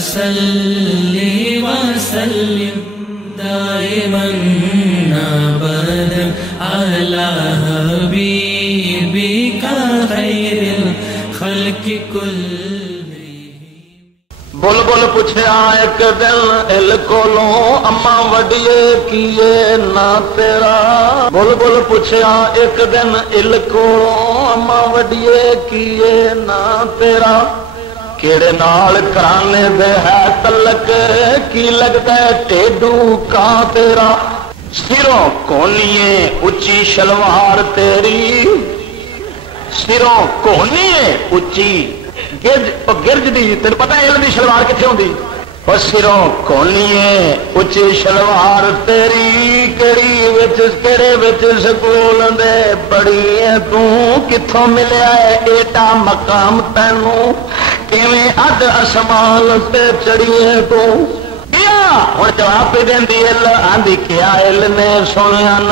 صلی وسلم دائما ابدا علی حبیبک خیر الخلق کلهم۔ بلبل پوچھیا ایک دن ال کولوں اما وڈیے کیے نا تیرا، بلبل پوچھیا ایک دن ال کولوں اما وڈیے کیے نا تیرا، کیڑے نال کرانے دے ہے تلک کی لگتا ہے ٹیڈو کا تیرا، سروں کونیے اچھی شلوار تیری، سروں کونیے اچھی گرج دی، تین پتہ ہے علم دی شلوار کتنے ہوندی، اور سروں کونیے اچھی شلوار تیری، کیڑے وچ سکول دے بڑی ہے تو کتھوں ملیا ہے ایٹا مقام تینوں، کیویں اڈ اسمان تے چڑھی ہے تو، ہوں جواب پہ دینی ال آدھی کیا ال نے سنیا ن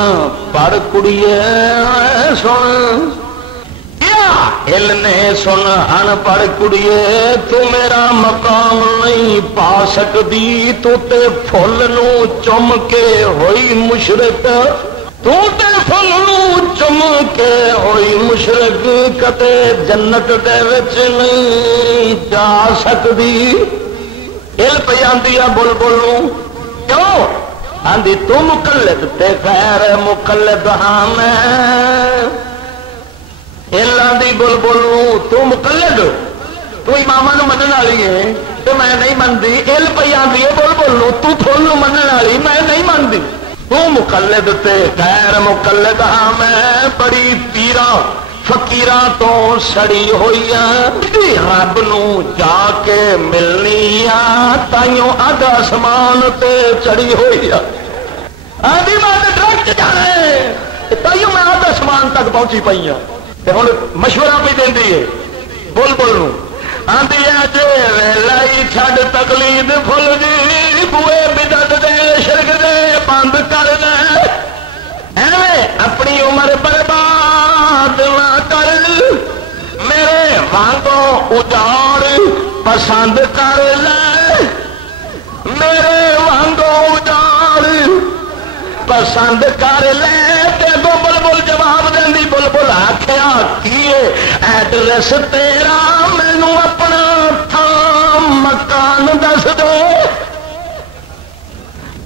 پڑھ کڑیے سن، ال نے سن ان پڑھ کڑیے تو میرا مقام نہیں پا سکتی، تو تے پھل نو چم کے ہوئی مشرک، تو تے پھل نو چم کے ہوئی مشرک، کتے جنت دے وچ نہیں جا سکتی۔ ال پہ آدھی آ بلبل کیوں آدھی تو مقلد تے خیر مقلد ہاں میں، ال آدھی بلبل تو مقلد تو اماماں نو منن والی ہے تو میں نہیں منتی، ال پہ آدھی ہے بلبل تو پھول نو منن والی میں نہیں منتی، تو مقلد تے خیر مقلد ہاں میں، بڑی پیراں فقیراں تو سڑی ہوئی رب نو جا کے ملنی تائیوں اڈ آسمان تے چڑی ہوئی آدھی میں ڈرک جانے تائیوں میں اڈ آسمان تک پہنچی پئی ہوں، ہوں مشورہ بھی دینی ہے بلبل نو آدھی ہے جی لائی چھڈ تقلید فل جی بوئے بدعت دے شرک دے بند کر دے، ایویں اپنی عمر برباد نہ کر، میرے وانگوں اجاڑ پسند کر لے، میرے وانگوں اجاڑ پسند کر لے، تے دو بلبل جواب دینی، بلبل آخیا کیے ایڈریس تیرا مینو اپنا تھان مکان دس دو،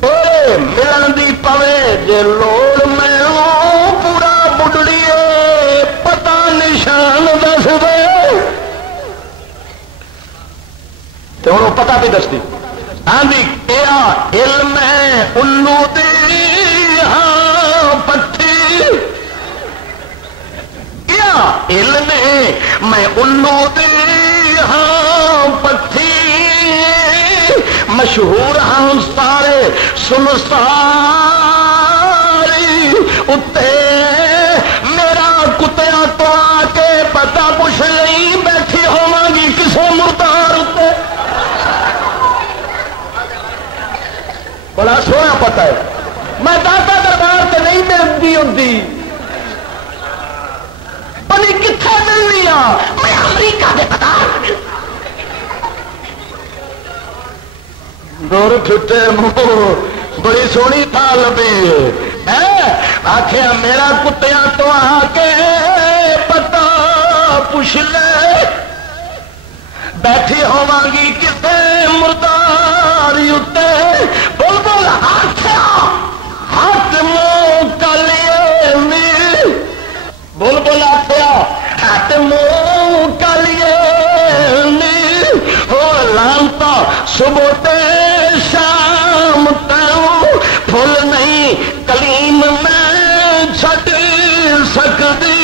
ملن دی پوے جے لوڑ میں پورا بڈڑیے پتا نشان دس دے، تو ہوں پتا بھی دس دی آدھی کیا علم ہے الو دی ہاں پٹھی، کیا علم ہے میں الو دی ہاں پٹھی، مشہور ہاں سارے سنساری اتے، میرا کتیا تو آ کے پتا پوچھ نہیں بیٹھی ہوواں گی کسے مردار اتے، بڑا سونا پتا ہے میں داتا دربار سے نہیں ملتی ہوں، پتہ کتنے ملنی میں امریکہ دے پتا دور ٹھٹے منہ بڑی سونی تھا لبی آخیا میرا کتیا تو آ کے پتا پوچھ لے بیٹھی ہوواں گی کسے مرداری اتے، بلبل آخیا ہاتھ منہ کلیے بلبل آخیا ہاتھ منہ کلیے ہو لانتا صبح تے شام توں پھول نہیں کلیم میں چھٹ سکتی،